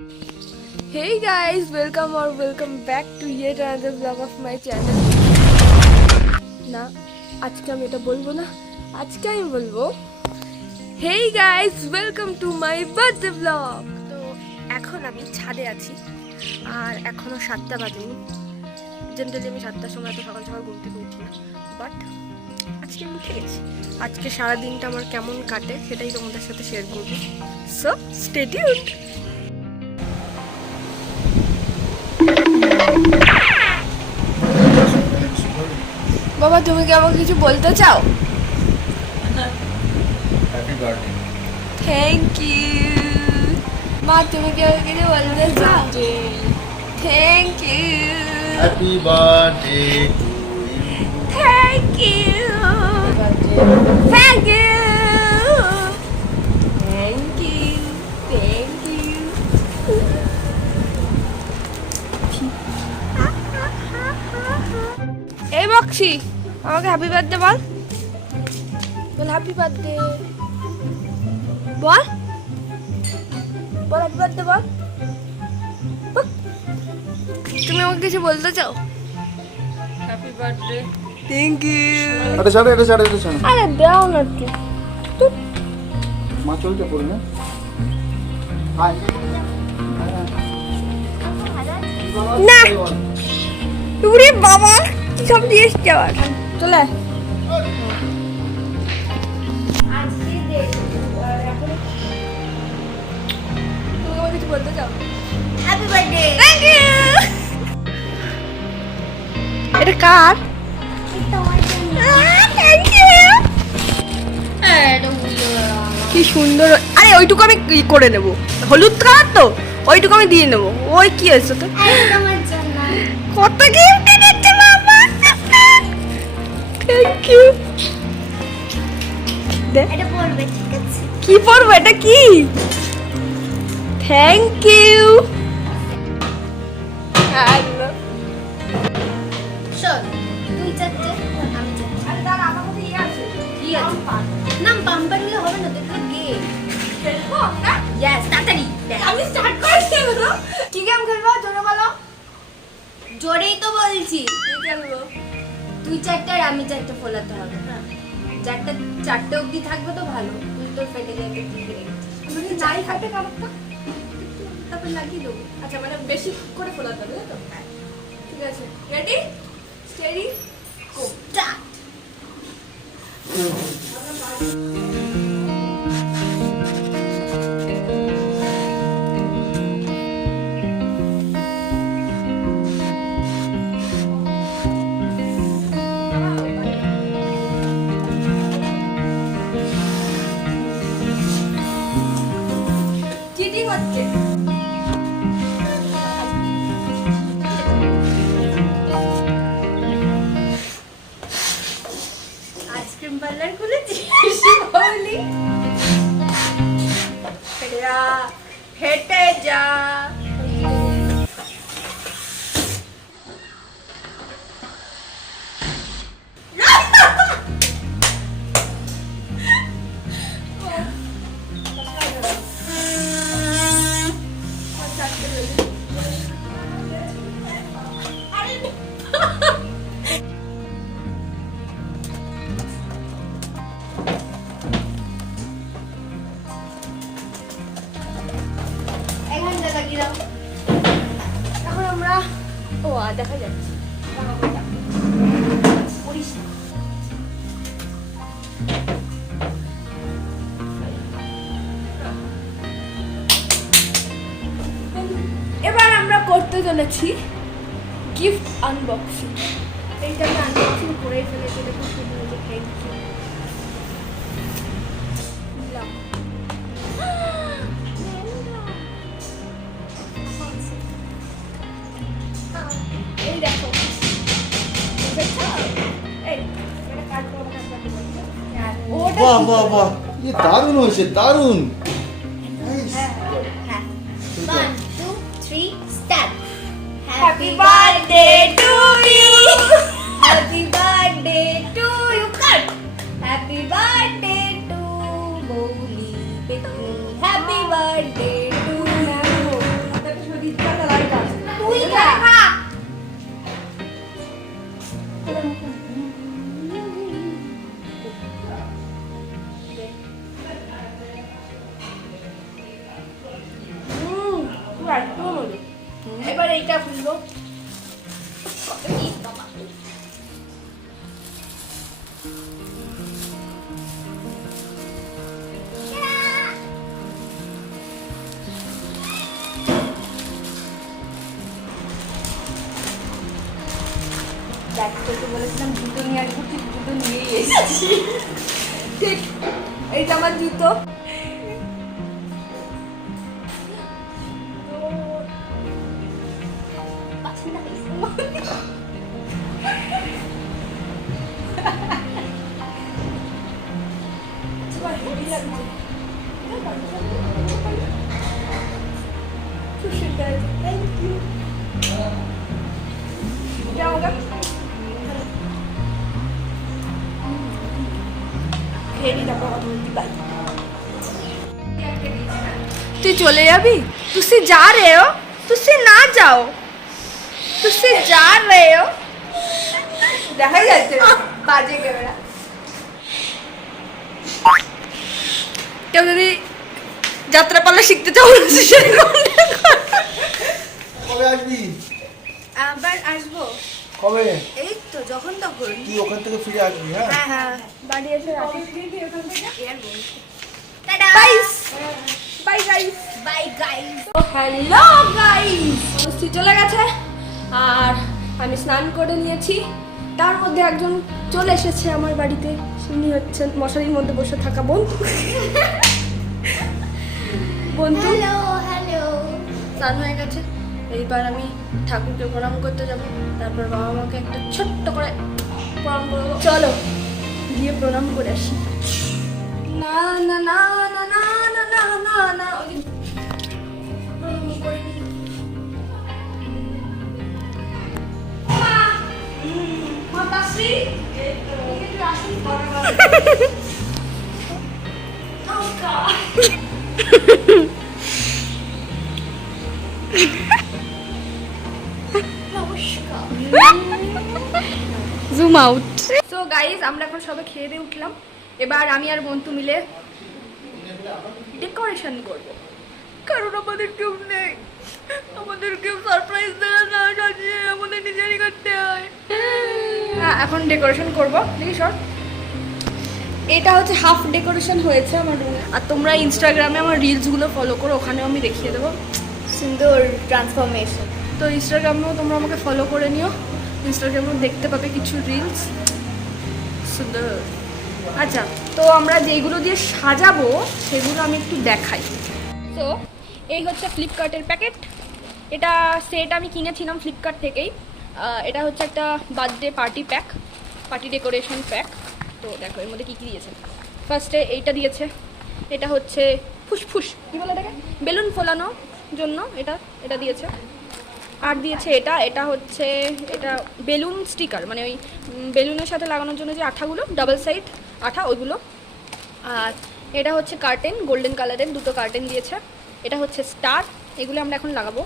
Hey guys, welcome back to yet another vlog of my channel. না আজকে আমি এটা বলবো না, আজকে আমি বলবো Hey guys, welcome to my birthday vlog. তো এখন আমি ছাদে আছি আর এখনো 7টা বাজেনি। জেনারেলি আমি 7টার সময় তো সকাল সকাল ঘুম থেকে উঠি না, বাট আজকে আমি উঠে গেছি। আজকে সারা দিনটা আমার কেমন কাটে সেটাই তোমাদের সাথে শেয়ার করবো, সো স্টে টিউনড। বাবা তুমি কি আমাকে কিছু বলতে চাও? Happy birthday. Thank you. মা তুমি কি আমাকে কিছু বলতে চাও? Thank you. Happy birthday to you. Thank you. Thank you. Thank you. Thank you. এই বক্সি আমাকে হ্যাপি বার্থডে বল। বল হ্যাপি বার্থডে বল। বল হ্যাপি বার্থডে বল। তুমি আমাকে কিছু বলতে চাও? Happy birthday. Thank you. এটা ছাড়ো। আরে দাও না একটু। মা চলতে পড়ে না। হাই। না উরে বাবা কি সব দিয়ে এসছে আবার। চলে তুমি আমাকে কিছু বলতে চাও? Happy birthday. Thank you. এটা কার? Thank you. কি সুন্দর। আরে ওইটুকু আমি করে নেব, হলুদ কালার তো ওইটুকু আমি দিয়ে নেব। ওই কি আছে তো কত গিফট এনেছে বাবা। Thank you. এটা পড়বে, ঠিক আছে? কি পড়বো এটা কি? Thank you. শোন, তুই চাচ্ছে, আমি চাচ্ছি। আরে দাঁড়া আমার মধ্যে ইয়ে আছে। কি আছে? না, পাম্পার হলে হবে না, দেখলে গেম। খেলবো না? ইয়েস, তাড়াতাড়ি। আমি স্টার্ট করেছি বলো। কি গেম খেলবো জোরে বলো। জোরেই তো বলছি। কি খেলবো? তুই চারটে আর আমি চারটে ফোলাতে হবে, হ্যাঁ? চারটে অবধি থাকবে তো ভালো। তুই তোর ফেটে যাবে, তুই ফেলে গেছিস। মানে নাই খাটে কারণটা তারপর লাগিয়ে দেবো। আচ্ছা মানে বেশি করে ফোলাতে হবে তাই তো? ঠিক আছে, ready steady go. Start. Cheating হচ্ছে। আইসক্রিম পার্লার খুলেছি। বলি হেঁটে যা। এখানটা লাগিয়ে দাও। এখন আমরা দেখা যাচ্ছে। পড়িস না। এবার আমরা করতে চলেছি গিফট আনবক্সিং। এইটা আমি আনবক্সিং করেই ফেলেছি, দেখুন সুন্দর হয়েছে। Thank you. এই দেখো দেখছো? এই এটা কাট করবো না, কাট করবো না। ওটা বাহ বাহ বাহ, ये দারুণ হয়েছে, দারুণ। হ্যাঁ। 1 2 3 start. Happy birthday to you. Happy birthday to you. Cut. Happy birthday to Bouli. Happy birthday to you. একদম মজা। এবার এইটা খুলবো। তোকে বলেছিলাম জুতো নিয়ে আসবো, ঠিক জুতো নিয়েই এসেছি। ঠিক, এইটা আমার জুতো। Thank you. क्या होगा? তুই চলে যাবি? তুসি যা রে हो? তুসি না যাও। তুসি যা রে हो? দেখা যাচ্ছে বাজে ক্যামেরা। কেউ যদি যাত্রাপালা শিখতে চাও কবে আসবি? আবার আসবো কবে? এই তো যখন তখন। তুই ওখান থেকে ফিরে আসবি, হ্যাঁ? হ্যাঁ হ্যাঁ, বাড়ি এসে tata guys bye guys bye guys. Hello guys, মিষ্টি চলে গেছে আর আমি স্নান করে নিয়েছি। তার মধ্যে একজন চলে এসেছে আমার বাড়িতে। উনি হচ্ছেন মশারির মধ্যে বসে থাকা বন্ধু। বন্ধু হ্যালো হ্যালো। স্নান হয়ে গেছে, এইবার আমি ঠাকুরকে প্রণাম করতে যাব। তারপর বাবা মাকে একটা ছোট্ট করে প্রণাম করবো। চলো গিয়ে প্রণাম করে আসি। না না না না না না না না না ওই যে প্রণাম করে নিই। মা বাসি একটু আসুন। Zoom out. সো গাইস, আমরা এখন সবে খেয়ে দিয়ে উঠলাম। এবার আমি আর বন্ধু মিলে ডেকোরেশন করব, কারণ আমাদের কেউ নেই। আমাদের কেউ সারপ্রাইজ দেয় না, সাজিয়ে আমাদের নিজেরই করতে হয়। হ্যাঁ, এখন ডেকোরেশন করব। দেখি সর, এটা হচ্ছে হাফ ডেকোরেশন হয়েছে আমার রুমে। আর তোমরা ইনস্টাগ্রামে আমার রিলসগুলো ফলো করো, ওখানেও আমি দেখিয়ে দেবো সুন্দর ট্রান্সফরমেশন। তো ইনস্টাগ্রামেও তোমরা আমাকে ফলো করে নিও। ইনস্টাগ্রামেও দেখতে পাবে কিছু রিলস সুন্দর। আচ্ছা, তো আমরা যেগুলো দিয়ে সাজাবো সেগুলো আমি একটু দেখাই। তো এই হচ্ছে ফ্লিপকার্টের প্যাকেট। এটা সেট আমি কিনেছিলাম ফ্লিপকার্ট থেকেই। এটা হচ্ছে একটা birthday party pack, party decoration pack. তো দেখো এর মধ্যে কী কী দিয়েছে। ফার্স্টে এইটা দিয়েছে, এটা হচ্ছে ফুসফুস কী বলে এটাকে, বেলুন ফোলানোর জন্য এটা এটা দিয়েছে। আর দিয়েছে এটা, এটা হচ্ছে এটা বেলুন স্টিকার, মানে ওই বেলুনের সাথে লাগানোর জন্য যে আঠাগুলো, ডাবল সাইড আঠা ওইগুলো। আর এটা হচ্ছে কার্টেন, গোল্ডেন কালারের দুটো কার্টেন দিয়েছে। এটা হচ্ছে স্টার, এগুলো আমরা এখন লাগাবো।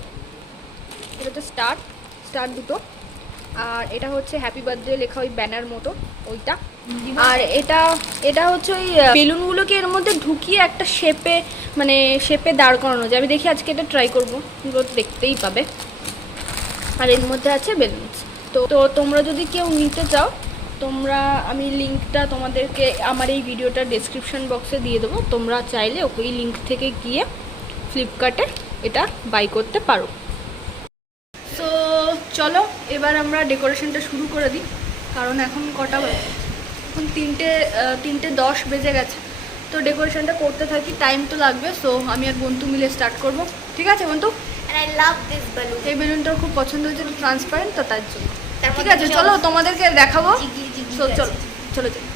এটা হচ্ছে স্টার, স্টার দুটো। আর এটা হচ্ছে হ্যাপি বার্থডে লেখা ওই ব্যানার মতো ওইটা। আর এটা এটা হচ্ছে ওই বেলুনগুলোকে এর মধ্যে ঢুকিয়ে একটা শেপে, মানে শেপে দাঁড় করানো যায়। আমি দেখি আজকে এটা ট্রাই করবো, দেখতেই পাবে। আর এর মধ্যে আছে বেলুনস। তো তো তোমরা যদি কেউ নিতে চাও, তোমরা আমি লিঙ্কটা তোমাদেরকে আমার এই ভিডিওটার ডেসক্রিপশন বক্সে দিয়ে দেবো। তোমরা চাইলে ওই লিঙ্ক থেকে গিয়ে ফ্লিপকার্টে এটা বাই করতে পারো। তো চলো এবার আমরা ডেকোরেশনটা শুরু করে দিই, কারণ এখন কটা বাজে, এখন 3:10 বেজে গেছে। তো ডেকোরেশনটা করতে থাকি, টাইম তো লাগবে। সো আমি আর বন্ধু মিলে স্টার্ট করব। ঠিক আছে বন্ধু? And I love this balloon. এই বেলুনটা খুব পছন্দ হয়েছে, ট্রান্সপারেন্ট তো তার জন্য। তার ঠিক মধ্যে আছে, কিছু চলো তোমাদেরকে দেখাবো। জিগি জিগি So, চলো আছে। চলো চলো।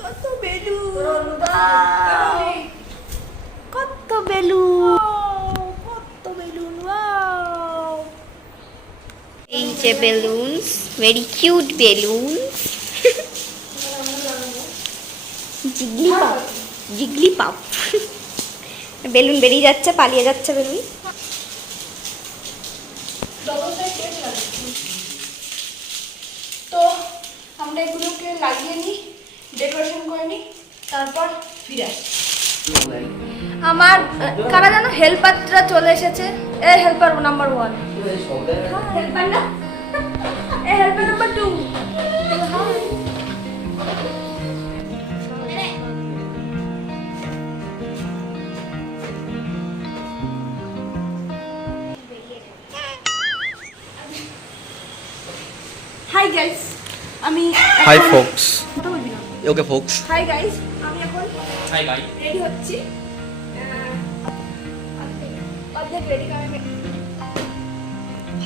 কত বেলুন। এই যে বেলুনস, ভেরি কিউট বেলুনস। জিগলি পাপ, জিগলি পাপ। বেলুন বেরিয়ে যাচ্ছে, পালিয়ে যাচ্ছে বেলুন। তো আমরা এগুলোকে লাগিয়ে নিই, ডেকোরেশন করে নিই, তারপর ফিরে আসি। আমার কারা যেন হেল্পাররা চলে এসেছে। এ হেল্পার নাম্বার 1, হেল্পার না, এ হেল্পার নাম্বার 2। হাই গাইস, আমি Hi folks. কথা বলবি না। Okay folks. হাই গাইস, আমি এখন Hi guys. রেডি হচ্ছি। অর্ধেক রেডি করে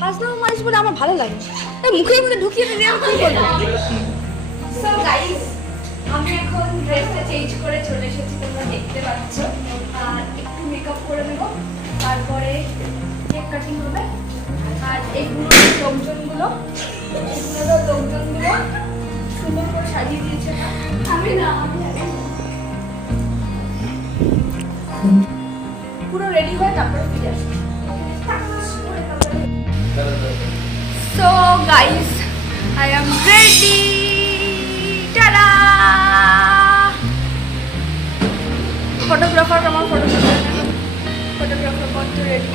হাসনাও মারিস বলে আমার ভালো লাগে। এই মুখের মধ্যে ঢুকিয়ে দিলে আমি কি বলবো। সো গাইস, আমি এখন ড্রেসটা চেঞ্জ করে চলে এসেছি, তোমরা দেখতে পাচ্ছ। আর একটু মেকআপ করে নেব, তারপরে কেক কাটিং হবে। আর এইগুলো লোকজনগুলো সুন্দর করে সাজিয়ে দিয়েছে। আমি না, পুরো রেডি হয়ে তারপরে ফিরে আসি। So guys, I am ready. Tata. Photographer, আমার ফটোগ্রাফার কত রেডি,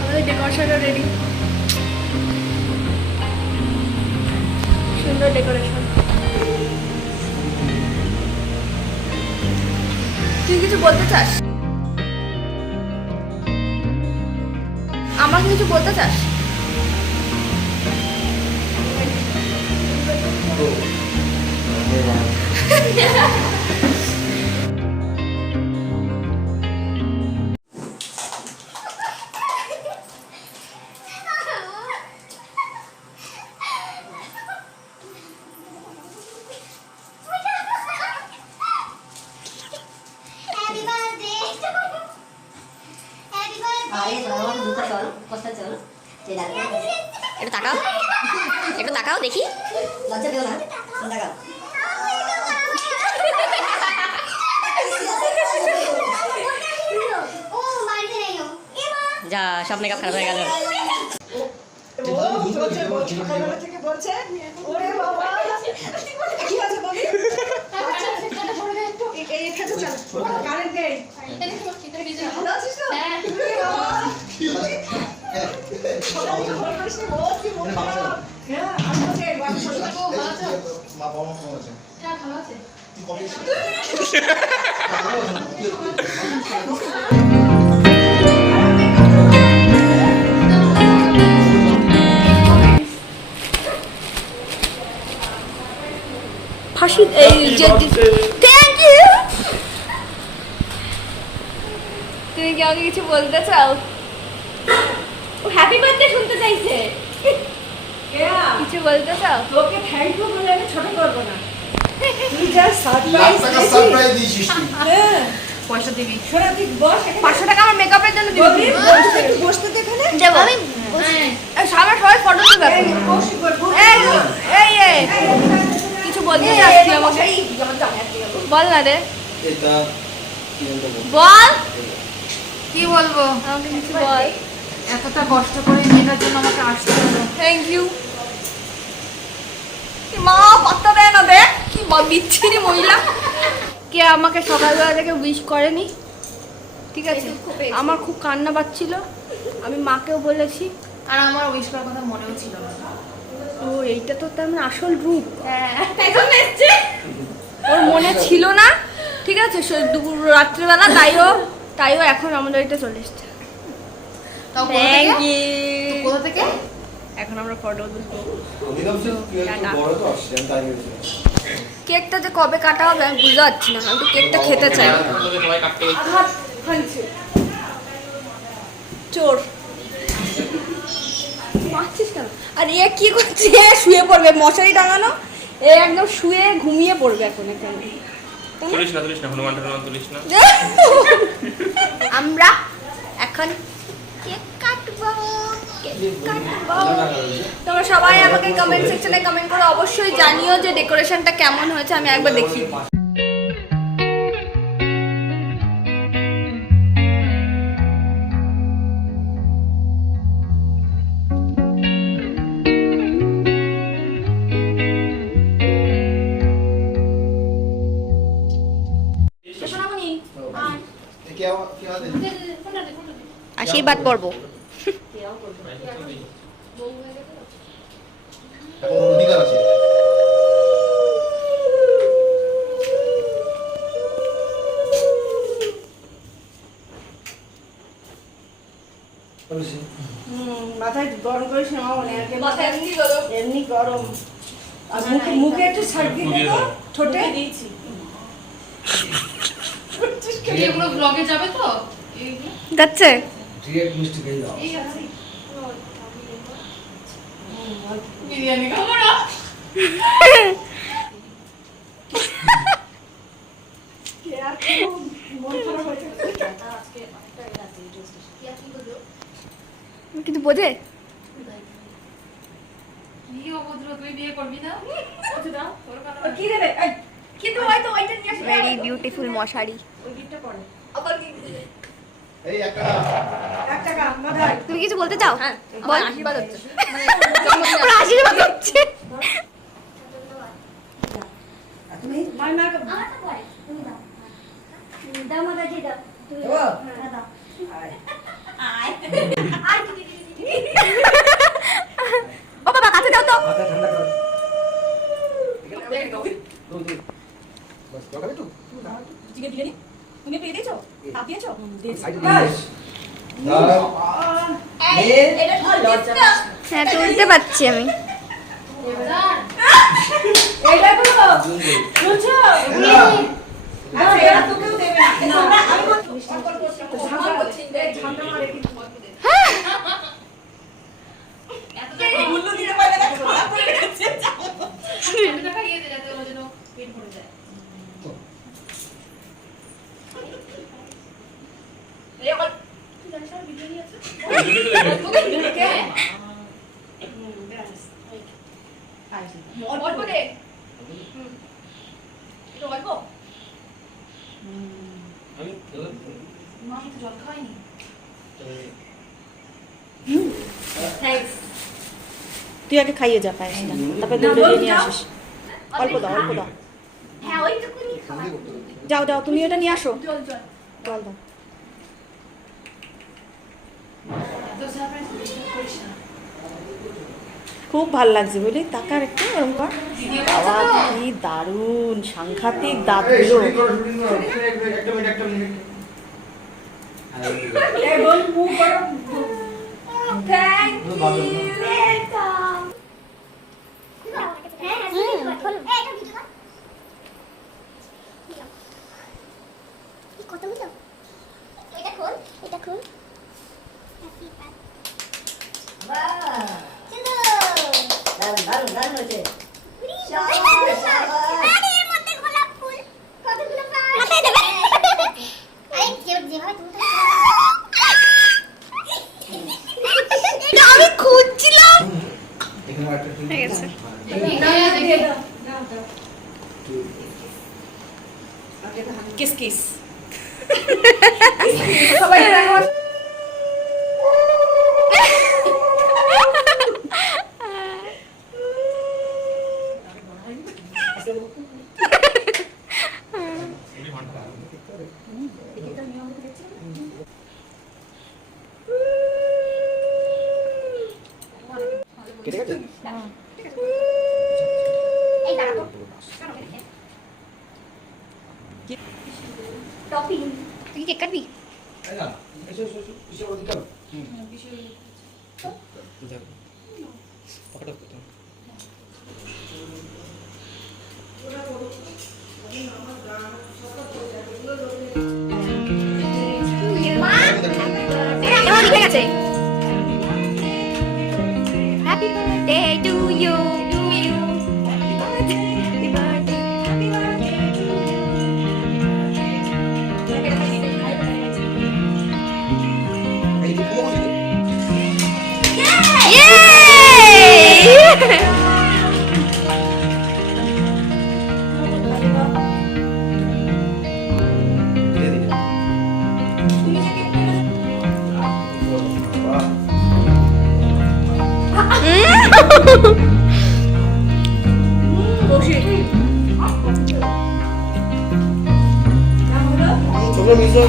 আমাদের ডেকোরেশনও রেডি, সুন্দর ডেকোরেশন। তুই কিছু বলতে চাস? আমাকে কিছু বলতে চাস? একটু তাকাও, একটু তাকাও দেখি, লজ্জা পেও না, তাকাও। যা, সব মেকআপ খারাপ হয়ে গেল। ফাঁসি এই যে থ্যাংক ইউ। তুমি কি আমাকে কিছু বলতে চাও? ও হ্যাপি বার্থডে শুনতে চাইছে। কিছু বলতে চাও? তোকে থ্যাংক ইউ বলে আমি ছোট করবো না। তুই যা সারপ্রাইজ দিয়েছিস তুই। হ্যাঁ, পয়সা দিবি। শোনা তুই বস, 500 টাকা আমার মেকআপের জন্য দিবি। বসতে দে এখানে। দেব আমি। সবাই ফটো তুলবে। এই কিছু বলতে চাস তুই আমাকে? বল না রে, এটা বল। কি বলবো? আমাকে কিছু বল। এতটা কষ্ট করে মেয়েটার জন্য আমাকে আসতে হলো। Thank you. মা পাত্তা দেয় না, দেখ কি বিচ্ছিরি মহিলা। কে আমাকে সকালবেলা থেকে উইশ করেনি, ঠিক আছে? আমার খুব কান্না পাচ্ছিল, আমি মাকেও বলেছি। আর আমার উইশ করার কথা মনেও ছিল না। ও এইটা তো তার মানে আসল রূপ। ওর মনে ছিল না, ঠিক আছে? দুপুর রাত্রিবেলা তাইও এখন আমাদের এটা চলে এসছে। তাও থ্যাংক ইউ। কোথা থেকে? এখন আমরা ফটো তুলবো। আমি ভাবছি তুই একটু বড় তো আসছিস, আমি তাই ভেবেছিলাম। কেকটা যে কবে কাটা হবে আমি বুঝতে পারছি না, আমি তো কেকটা খেতে চাই। হাত ভাঙছে চোর। মারছিস কেন? আর এ কি করছে? এ শুয়ে পড়বে, মশারি টাঙানো, এ একদম শুয়ে ঘুমিয়ে পড়বে এখন এখানে। তুলিস না হনুমান তুলিস না। আমরা এখন কেক কাটবো। তোমরা সবাই আমাকে কমেন্ট সেকশনে কমেন্ট করে অবশ্যই জানিও যে ডেকোরেশনটা কেমন হয়েছে, আমি একবার দেখি। আশীর্বাদ পর্ব। অধিকার আছে। মাথায় গরম করে শোনাও মনে হয় মাথায় এমনি গরম। এমনি গরম। আর মুখে একটু সার্দি দিত, ঠোঁটে দিয়েছি। এগুলো ব্লগে যাবে তো? যাচ্ছে ডিরেক্ট মিষ্টি খেয়ে দাও। বিরিয়ানি খাবো না। মন খারাপ হয়েছে। কিন্তু বোঝে কি অভদ্র, তুই বিয়ে করবি না? কি দেবে? এই, কিন্তু হয়তো ওইটা নিয়ে আসবে। ভেরি বিউটিফুল মশারি। ওই গিফটটা পড়ে। আবার কি দিবে? এই একটা 1 টাকা মাথায়। তুমি কিছু বলতে চাও? হ্যাঁ, বল। আশীর্বাদ হচ্ছে। ওর আশীর্বাদ হচ্ছে। তুমি মার মার কর। দাও মাথা দিয়ে দাও। দেবো? হ্যাঁ দাও। ও বাবা কাছে দাও তো। মাথা ঠান্ডা কর। বস দরকার তো? জিগে দিয়ে নি। তুমি পেয়ে দিয়েছো? তাপ দিয়েছো? দিয়েছি। ID this. দাও। এটা লজ্জা। হ্যাঁ তুলতে পারছি আমি। এই দেখো। বুঝছো? আচ্ছা এরা তোকেও দেবে না। তোমরা আমি ঝামা করছি। ঝামা মারে কি বলবো? এত টাকা গুল্লু দিতে পারলে না খারাপ করে গেছে। এত টাকা দিয়ে দে যাতে ওর জন্য পেট ভরে যায়। এই আমার অল্প দে। একটু অল্প। মা আমি তো জল খাইনি। তুই আগে খাইয়ে যা পায়েসটা, তারপরে দুটো নিয়ে আসিস। অল্প দাও, অল্প দাও। হ্যাঁ ওইটুকুনি খাওয়া। যাও যাও, তুমি এটা নিয়ে আসো। জল জল। জল দাও। তো সারপ্রাইজ করিস না। খুব ভাল লাগছে বুঝলি, তাকার একটু ওরকম কর। বাবা কি দারুণ, সাংঘাতিক এই দাঁতগুলো। শুটিং করো, শুটিং করো। একটা মিনিট। এই বল মুখ করো। Thank welcome. হ্যাঁ হ্যাঁ খোলো। এটা ভিডিও কর। কি কতগুলো? এটা খোল, এটা খোল। Happy birthday. বাহ! দারুণ দারুণ হয়েছে। আরে এর মধ্যে গোলাপ ফুল। কতগুলো পাই? মাথায় দেবে। আরে যেভাবে তুলতে এটা আমি খুঁজছিলাম। এখানে একটা ঠিক আছে। Kiss kiss. সবাই দেখো। কেটে গেছে? এই দাঁড়াও। টপিং। তুই কেক কাটবি? এই না, এসো। কিসের অধিকার? পকেটে করতে। মা এবার লিখে গেছে। Happy birthday to you. Happy birthday. Happy birthday to এই যে কোমর দিকে। ধীরে ধীরে। বাহ। ছোট মিশো।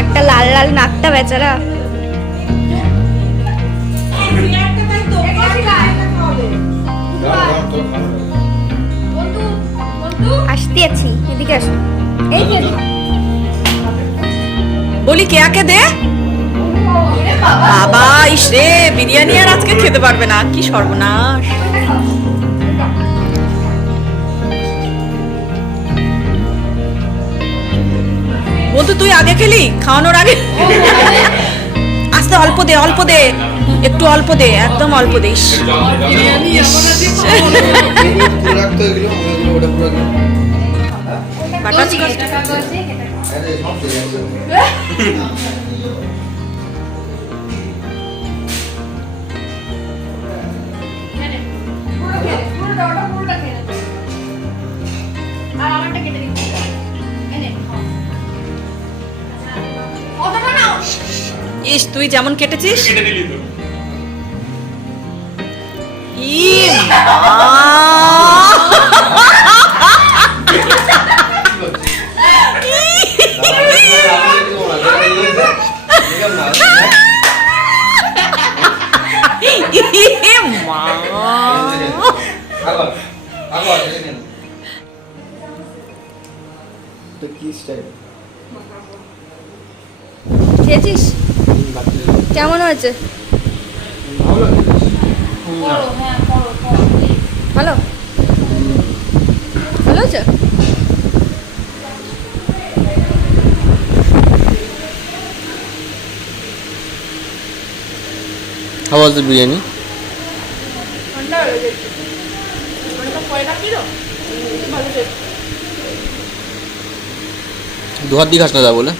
একটা লাল লাল নাকটা বেচারা। আসতে আছি, এদিকে আসো। এই যে বলি কে আকে দে বাবা, ইস রে বিরিয়ানি আর আজকে খেতে পারবে না, কি সর্বনাশ। বন্ধু তুই আগে খেলি খাওয়ানোর আগে? আস্তে অল্প দে, অল্প দে, একটু অল্প দে, একদম অল্প দে। ইস, পুরো রাখতো এগুলো, ওগুলো ওটা পুরো একদম। বাটারস্কচ। আরে সব দিয়ে আছে। ইস তুই যেমন কেটেছিস। কেটে দিলি তো। ই মা। ই মা। আগর আগর এই নেন। তো কি স্টাইল? খেয়েছিস? কেমন হয়েছে? ভালো লাগে। ভালো ভালো হয়েছে? How was the biryani? ঠান্ডা হয়ে গেছে। ওটা পরে রাখি তো? ভালো হয়েছে। দু হাত দিয়ে খাস না যা বলে।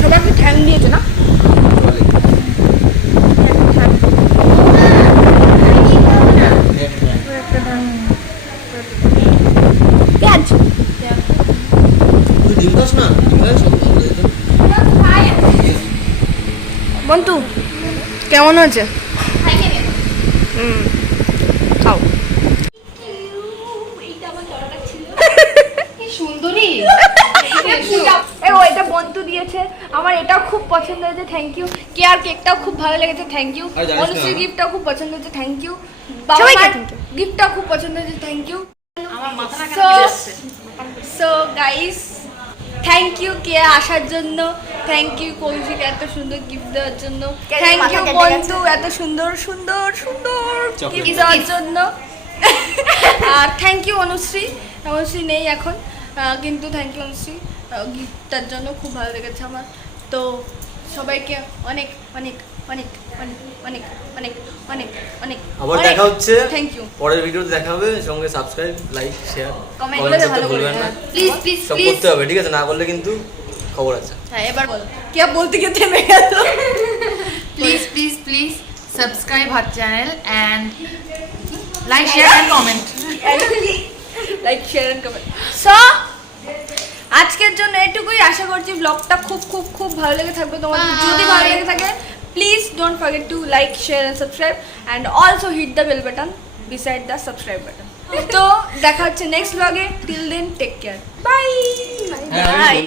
সবাইকে থ্যাঙ্ক দিয়েছে না? পেঁয়াজ তুই ডিম খাস না? ডিম খাস সব ভালো লাগে তো। বন্ধু কেমন হয়েছে? খাও। সুন্দরী। এটা বন্ধু দিয়েছে, আমার এটাও খুব পছন্দ হয়েছে, থ্যাংক ইউ। কেয়ার কেকটাও খুব ভালো লেগেছে, থ্যাংক ইউ। আরে জানিস না? অনুশ্রী গিফটটাও খুব পছন্দ হয়েছে, থ্যাংক ইউ। সবাইকে বাবা thank you। গিফটটাও খুব পছন্দ হয়েছে, thank you. So guys, thank you Keya আসার জন্য, থ্যাংক ইউ কৌশিক এত সুন্দর গিফট দেওয়ার জন্য, থ্যাংক ইউ বন্ধু এত সুন্দর সুন্দর সুন্দর গিফট দেওয়ার জন্য, আর থ্যাংক ইউ অনুশ্রী। অনুশ্রী নেই এখন, কিন্তু থ্যাংক ইউ অনুশ্রী গিফটটার জন্য, খুব ভালো লেগেছে আমার। তো সবাইকে অনেক অনেক অনেক অনেক অনেক অনেক অনেক অনেক আবার দেখা হচ্ছে থ্যাংক ইউ। পরের ভিডিওতে দেখা হবে। সঙ্গে subscribe, like, share, comment comment করে করতে ভালো ভুলবেন না। প্লিজ প্লিজ সব প্লিজ। করতে হবে, ঠিক আছে? না করলে কিন্তু খবর আছে। হ্যাঁ এবার বলো, কে বলতে গিয়ে থেমে গেল। Please, please, please subscribe our channel and like, share and comment. Like share and comment. So আজকের জন্য এটুকুই, আশা করছি ব্লগটা খুব খুব খুব ভালো লেগে থাকবে তোমাদের। যদি ভালো লেগে থাকে please don't forget to like share and subscribe and also hit the bell button beside the subscribe button. তো দেখা হচ্ছে নেক্সট ব্লগে, till then take care, by.